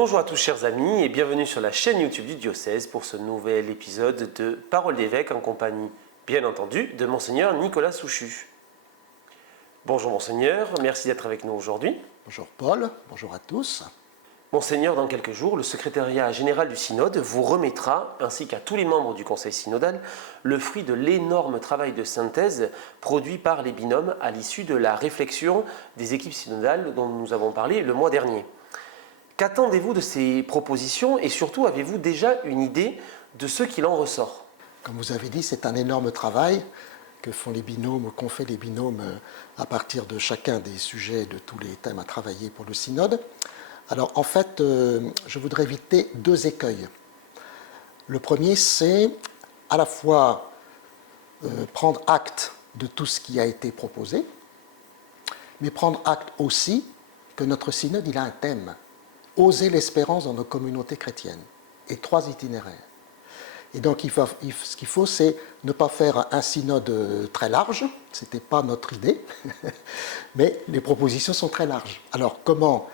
Bonjour à tous chers amis et bienvenue sur la chaîne YouTube du diocèse pour ce nouvel épisode de Parole d'évêque en compagnie, bien entendu, de Monseigneur Nicolas Souchu. Bonjour Monseigneur, merci d'être avec nous aujourd'hui. Bonjour Paul, bonjour à tous. Monseigneur, dans quelques jours, le secrétariat général du synode vous remettra, ainsi qu'à tous les membres du conseil synodal, le fruit de l'énorme travail de synthèse produit par les binômes à l'issue de la réflexion des équipes synodales dont nous avons parlé le mois dernier. Qu'attendez-vous de ces propositions et surtout avez-vous déjà une idée de ce qu'il en ressort? Comme vous avez dit, c'est un énorme travail que font les binômes, qu'ont fait les binômes à partir de chacun des sujets, de tous les thèmes à travailler pour le synode. Alors en fait, je voudrais éviter deux écueils. Le premier, c'est à la fois prendre acte de tout ce qui a été proposé, mais prendre acte aussi que notre synode, il a un thème. Oser l'espérance dans nos communautés chrétiennes, et 3 itinéraires. Et donc, ce qu'il faut, c'est ne pas faire un synode très large, ce n'était pas notre idée, mais les propositions sont très larges. Alors, comment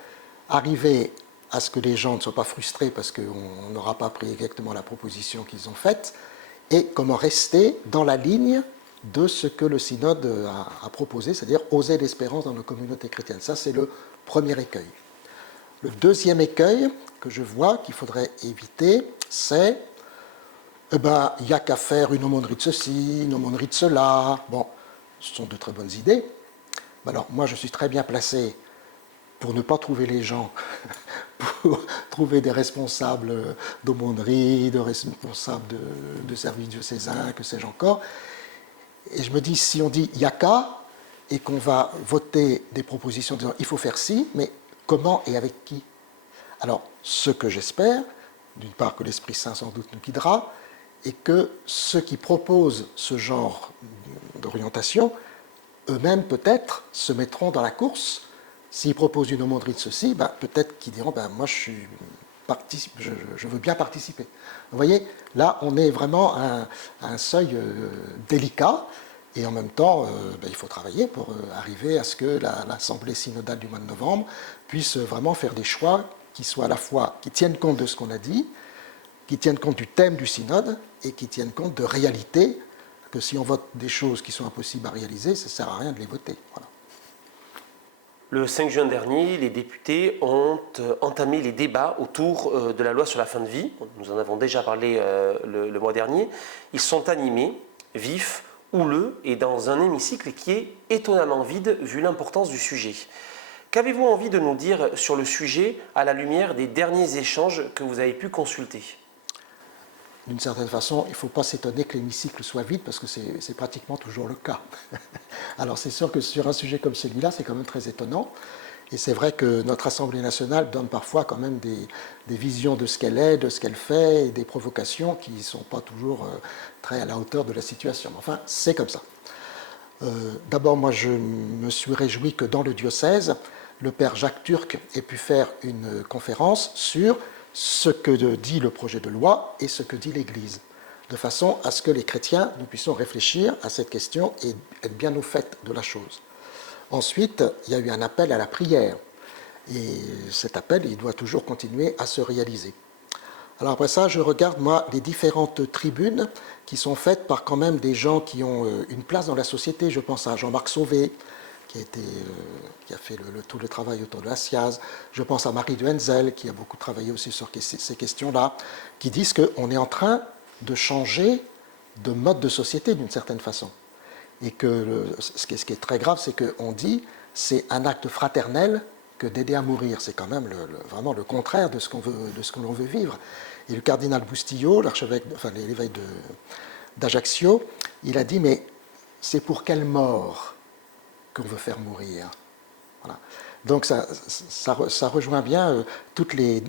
arriver à ce que les gens ne soient pas frustrés parce qu'on n'aura pas pris exactement la proposition qu'ils ont faite, et comment rester dans la ligne de ce que le synode a proposé, c'est-à-dire oser l'espérance dans nos communautés chrétiennes. Ça, c'est le premier écueil. Le deuxième écueil que je vois qu'il faudrait éviter, c'est il n'y a qu'à faire une aumônerie de ceci, une aumônerie de cela. Bon, ce sont de très bonnes idées. Alors, moi, je suis très bien placé pour ne pas trouver les gens, pour trouver des responsables d'aumônerie, de responsables de services diocésains, que sais-je encore. Et je me dis, si on dit il n'y a qu'à, et qu'on va voter des propositions disant il faut faire ci, mais comment et avec qui? Alors, ce que j'espère, d'une part que l'Esprit Saint sans doute nous guidera, et que ceux qui proposent ce genre d'orientation, eux-mêmes peut-être se mettront dans la course. S'ils proposent une aumônerie de ceci, peut-être qu'ils diront moi je veux bien participer. Vous voyez, là on est vraiment à un seuil délicat. Et en même temps, il faut travailler pour arriver à ce que l'Assemblée synodale du mois de novembre puisse vraiment faire des choix qui soient à la fois, qui tiennent compte de ce qu'on a dit, qui tiennent compte du thème du synode et qui tiennent compte de réalité, que si on vote des choses qui sont impossibles à réaliser, ça ne sert à rien de les voter. Voilà. Le 5 juin dernier, les députés ont entamé les débats autour de la loi sur la fin de vie. Nous en avons déjà parlé le mois dernier. Ils sont animés, vifs, houleux et dans un hémicycle qui est étonnamment vide vu l'importance du sujet. Qu'avez-vous envie de nous dire sur le sujet à la lumière des derniers échanges que vous avez pu consulter? D'une certaine façon, il ne faut pas s'étonner que l'hémicycle soit vide parce que c'est pratiquement toujours le cas. Alors c'est sûr que sur un sujet comme celui-là, c'est quand même très étonnant. Et c'est vrai que notre Assemblée nationale donne parfois quand même des visions de ce qu'elle est, de ce qu'elle fait, et des provocations qui ne sont pas toujours très à la hauteur de la situation. Enfin, c'est comme ça. D'abord, moi, je me suis réjoui que dans le diocèse, le père Jacques Turc ait pu faire une conférence sur ce que dit le projet de loi et ce que dit l'Église, de façon à ce que les chrétiens, nous puissions réfléchir à cette question et être bien au fait de la chose. Ensuite, il y a eu un appel à la prière. Et cet appel, il doit toujours continuer à se réaliser. Alors après ça, je regarde, moi, les différentes tribunes qui sont faites par quand même des gens qui ont une place dans la société. Je pense à Jean-Marc Sauvé, qui a fait tout le travail autour de la SIAZ. Je pense à Marie de Henzel, qui a beaucoup travaillé aussi sur ces questions-là, qui disent qu'on est en train de changer de mode de société d'une certaine façon. Et que ce qui est très grave, c'est qu'on dit c'est un acte fraternel que d'aider à mourir. C'est quand même vraiment le contraire de ce qu'on veut vivre. Et le cardinal Bustillo, l'évêque d'Ajaccio, il a dit mais c'est pour quelle mort qu'on veut faire mourir? Voilà. Donc ça rejoint bien toutes les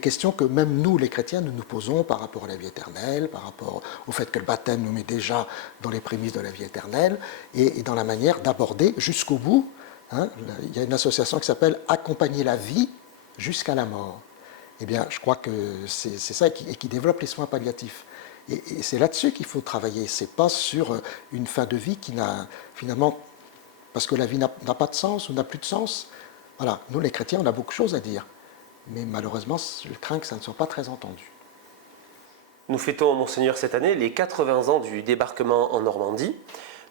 questions que même nous, les chrétiens, nous nous posons par rapport à la vie éternelle, par rapport au fait que le baptême nous met déjà dans les prémices de la vie éternelle et dans la manière d'aborder jusqu'au bout. Il y a une association qui s'appelle « Accompagner la vie jusqu'à la mort ». Eh bien, je crois que c'est ça et qui développe les soins palliatifs. Et c'est là-dessus qu'il faut travailler. Ce n'est pas sur une fin de vie qui n'a finalement... Parce que la vie n'a pas de sens ou n'a plus de sens. Voilà, nous les chrétiens, on a beaucoup de choses à dire. mais malheureusement, je crains que ça ne soit pas très entendu. Nous fêtons, Monseigneur, cette année les 80 ans du débarquement en Normandie.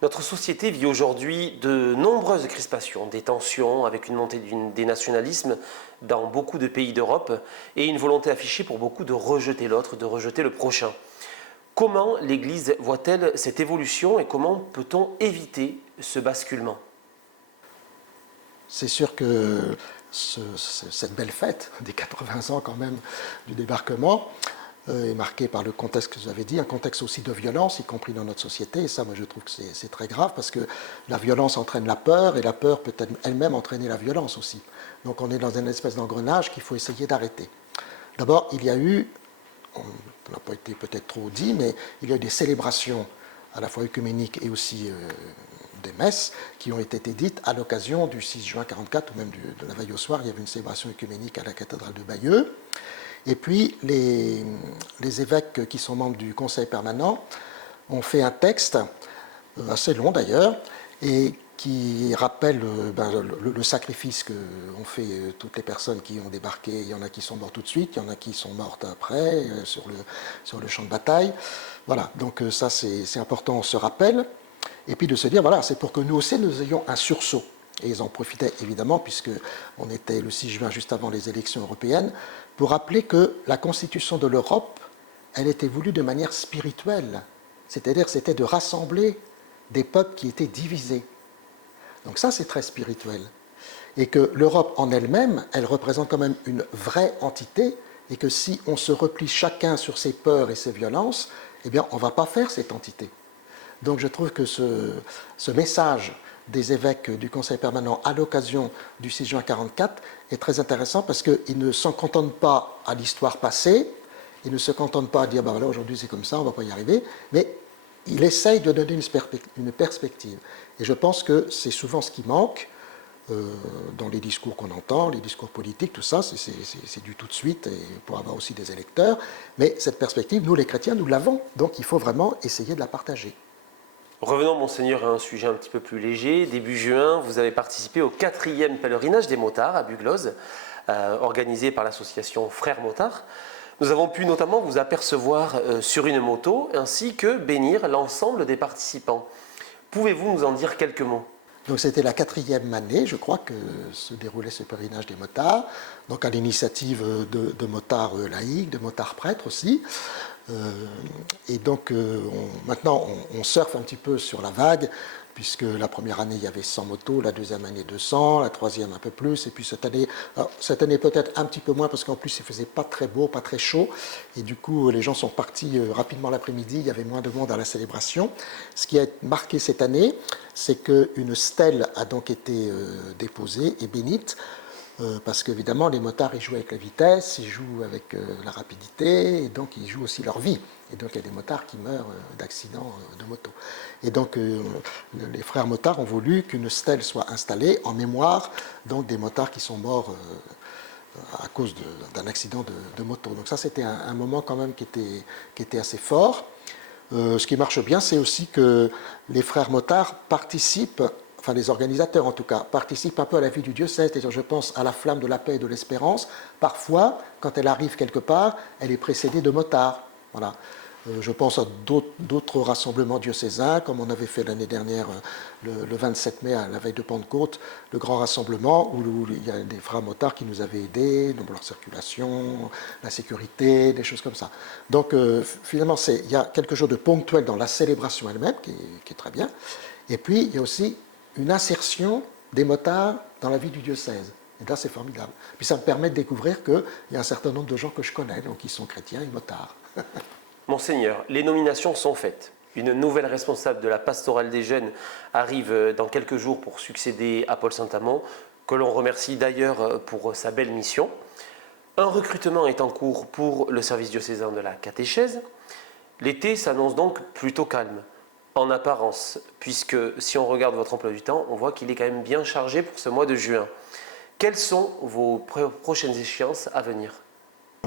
Notre société vit aujourd'hui de nombreuses crispations, des tensions avec une montée des nationalismes dans beaucoup de pays d'Europe et une volonté affichée pour beaucoup de rejeter l'autre, de rejeter le prochain. Comment l'Église voit-elle cette évolution et comment peut-on éviter ce basculement? C'est sûr que cette belle fête des 80 ans quand même du débarquement est marquée par le contexte que vous avez dit, un contexte aussi de violence, y compris dans notre société. Et ça, moi, je trouve que c'est très grave parce que la violence entraîne la peur et la peur peut elle-même entraîner la violence aussi. Donc on est dans une espèce d'engrenage qu'il faut essayer d'arrêter. D'abord, il y a eu, on n'a pas été peut-être trop dit, mais il y a eu des célébrations à la fois œcuméniques et aussi des messes qui ont été dites à l'occasion du 6 juin 1944 ou même de la veille au soir. Il y avait une célébration œcuménique à la cathédrale de Bayeux. Et puis les évêques qui sont membres du Conseil permanent ont fait un texte, assez long d'ailleurs, et qui rappelle le sacrifice qu'ont fait toutes les personnes qui ont débarqué. Il y en a qui sont morts tout de suite, il y en a qui sont mortes après, sur le champ de bataille. Voilà, donc ça c'est important, on se rappelle. Et puis de se dire, voilà, c'est pour que nous aussi nous ayons un sursaut. Et ils en profitaient évidemment, puisqu'on était le 6 juin juste avant les élections européennes, pour rappeler que la constitution de l'Europe, elle était voulue de manière spirituelle. C'est-à-dire, c'était de rassembler des peuples qui étaient divisés. Donc ça, c'est très spirituel. Et que l'Europe en elle-même, elle représente quand même une vraie entité, et que si on se replie chacun sur ses peurs et ses violences, eh bien, on ne va pas faire cette entité. Donc je trouve que ce message des évêques du Conseil permanent à l'occasion du 6 juin 1944 est très intéressant parce qu'ils ne s'en contentent pas à l'histoire passée, ils ne se contentent pas à dire, voilà, aujourd'hui c'est comme ça, on ne va pas y arriver, mais ils essayent de donner une perspective. Et je pense que c'est souvent ce qui manque dans les discours qu'on entend, les discours politiques, tout ça, c'est du tout de suite, et pour avoir aussi des électeurs, mais cette perspective, nous les chrétiens, nous l'avons, donc il faut vraiment essayer de la partager. Revenons, Monseigneur, à un sujet un petit peu plus léger. Début juin, vous avez participé au 4e pèlerinage des motards à Bugloz, organisé par l'association Frères Motards. Nous avons pu notamment vous apercevoir sur une moto, ainsi que bénir l'ensemble des participants. Pouvez-vous nous en dire quelques mots? Donc c'était la 4e année, je crois, que se déroulait ce pèlerinage des motards, donc à l'initiative de motards laïcs, de motards prêtres aussi. Et donc maintenant on surfe un petit peu sur la vague, puisque la première année il y avait 100 motos, la deuxième année 200, la troisième un peu plus, et puis cette année peut-être un petit peu moins, parce qu'en plus il faisait pas très beau, pas très chaud, et du coup les gens sont partis rapidement l'après-midi, il y avait moins de monde à la célébration. Ce qui a marqué cette année, c'est qu'une stèle a donc été déposée et bénite, parce qu'évidemment, les motards, ils jouent avec la vitesse, ils jouent avec la rapidité, et donc ils jouent aussi leur vie. Et donc il y a des motards qui meurent d'accidents de moto. Et donc les frères motards ont voulu qu'une stèle soit installée en mémoire donc, des motards qui sont morts à cause d'un accident de moto. Donc ça, c'était un moment quand même qui était assez fort. Ce qui marche bien, c'est aussi que les frères motards participent, enfin les organisateurs en tout cas, participent un peu à la vie du diocèse. C'est-à-dire, je pense à la flamme de la paix et de l'espérance. Parfois, quand elle arrive quelque part, elle est précédée de motards. Voilà. Je pense à d'autres rassemblements diocésains, comme on avait fait l'année dernière, le 27 mai, à la veille de Pentecôte, le grand rassemblement, où il y a des frères motards qui nous avaient aidés dans leur circulation, la sécurité, des choses comme ça. Donc finalement, il y a quelque chose de ponctuel dans la célébration elle-même, qui est très bien. Et puis, il y a aussi une insertion des motards dans la vie du diocèse. Et là, c'est formidable. Puis ça me permet de découvrir qu'il y a un certain nombre de gens que je connais, donc qui sont chrétiens et motards. Monseigneur, les nominations sont faites. Une nouvelle responsable de la pastorale des jeunes arrive dans quelques jours pour succéder à Paul Saint-Amand, que l'on remercie d'ailleurs pour sa belle mission. Un recrutement est en cours pour le service diocésain de la catéchèse. L'été s'annonce donc plutôt calme, en apparence, puisque si on regarde votre emploi du temps, on voit qu'il est quand même bien chargé pour ce mois de juin. Quelles sont vos prochaines échéances à venir?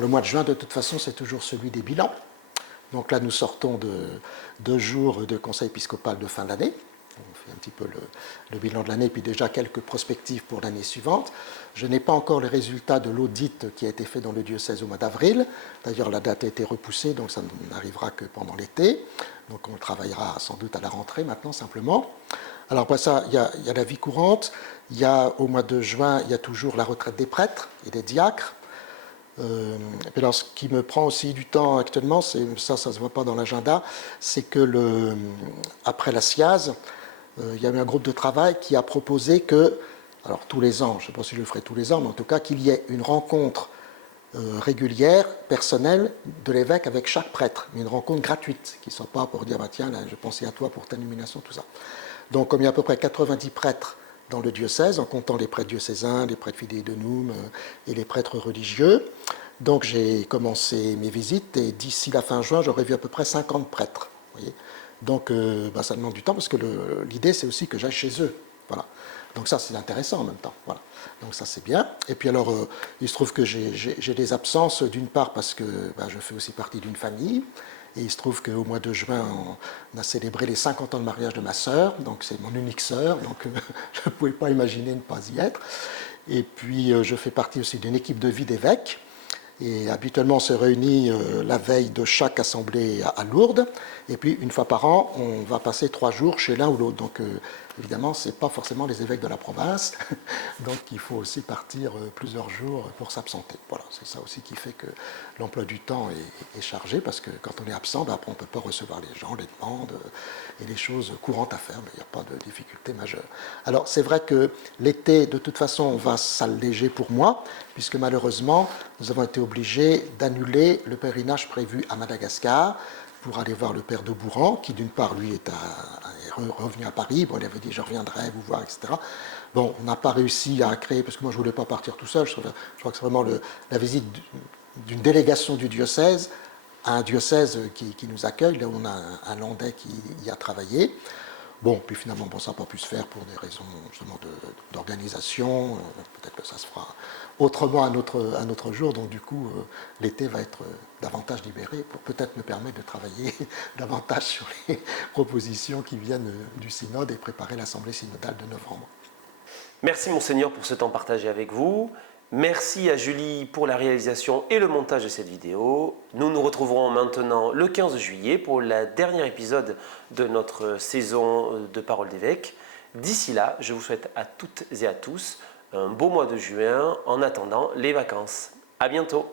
Le mois de juin, de toute façon, c'est toujours celui des bilans. Donc là, nous sortons de 2 jours de conseil épiscopal de fin d'année. on fait un petit peu le bilan de l'année, puis déjà quelques prospectives pour l'année suivante. Je n'ai pas encore les résultats de l'audit qui a été fait dans le diocèse au mois d'avril. D'ailleurs, la date a été repoussée, donc ça n'arrivera que pendant l'été. Donc on travaillera sans doute à la rentrée maintenant, simplement. Alors après ça, il y a la vie courante. Il y a, au mois de juin, il y a toujours la retraite des prêtres et des diacres. Et puis alors, ce qui me prend aussi du temps actuellement, ça ne se voit pas dans l'agenda, c'est que après la SIAZ, il y a eu un groupe de travail qui a proposé que, alors tous les ans, je ne sais pas si je le ferai tous les ans, mais en tout cas qu'il y ait une rencontre régulière, personnelle, de l'évêque avec chaque prêtre, mais une rencontre gratuite, qui ne soit pas pour dire, bah, tiens, là, je pensais à toi pour ta nomination, tout ça. Donc comme il y a à peu près 90 prêtres dans le diocèse, en comptant les prêtres diocésains, les prêtres fidei donum et les prêtres religieux. Donc j'ai commencé mes visites et d'ici la fin juin, j'aurai vu à peu près 50 prêtres. Vous voyez. Donc ça demande du temps parce que l'idée c'est aussi que j'aille chez eux. Voilà. Donc ça c'est intéressant en même temps. Voilà. Donc ça c'est bien. Et puis alors il se trouve que j'ai des absences d'une part parce que je fais aussi partie d'une famille. Et il se trouve qu'au mois de juin, on a célébré les 50 ans de mariage de ma sœur, donc c'est mon unique sœur, donc je ne pouvais pas imaginer ne pas y être. Et puis je fais partie aussi d'une équipe de vie d'évêques. Et habituellement, on se réunit la veille de chaque assemblée à Lourdes. Et puis, une fois par an, on va passer 3 jours chez l'un ou l'autre. Donc, évidemment, ce n'est pas forcément les évêques de la province. Donc, il faut aussi partir plusieurs jours pour s'absenter. Voilà, c'est ça aussi qui fait que l'emploi du temps est chargé. Parce que quand on est absent, après, on ne peut pas recevoir les gens, les demandes et les choses courantes à faire. Mais il n'y a pas de difficulté majeure. Alors, c'est vrai que l'été, de toute façon, on va s'alléger pour moi, puisque malheureusement, nous avons été obligés d'annuler le pèlerinage prévu à Madagascar pour aller voir le père de Bourran, qui d'une part, lui, est revenu à Paris. Bon, il avait dit, je reviendrai vous voir, etc. Bon, on n'a pas réussi à créer, parce que moi, je ne voulais pas partir tout seul. Je crois que c'est vraiment la visite d'une délégation du diocèse à un diocèse qui nous accueille. Là, on a un Landais qui y a travaillé. Bon, puis finalement, ça n'a pas pu se faire pour des raisons justement d'organisation. Peut-être que ça se fera autrement un autre jour. Donc du coup, l'été va être davantage libéré pour peut-être me permettre de travailler davantage sur les propositions qui viennent du synode et préparer l'assemblée synodale de novembre. Merci Monseigneur pour ce temps partagé avec vous. Merci à Julie pour la réalisation et le montage de cette vidéo. Nous nous retrouverons maintenant le 15 juillet pour le dernier épisode de notre saison de Parole d'évêque. D'ici là, je vous souhaite à toutes et à tous un beau mois de juin en attendant les vacances. À bientôt.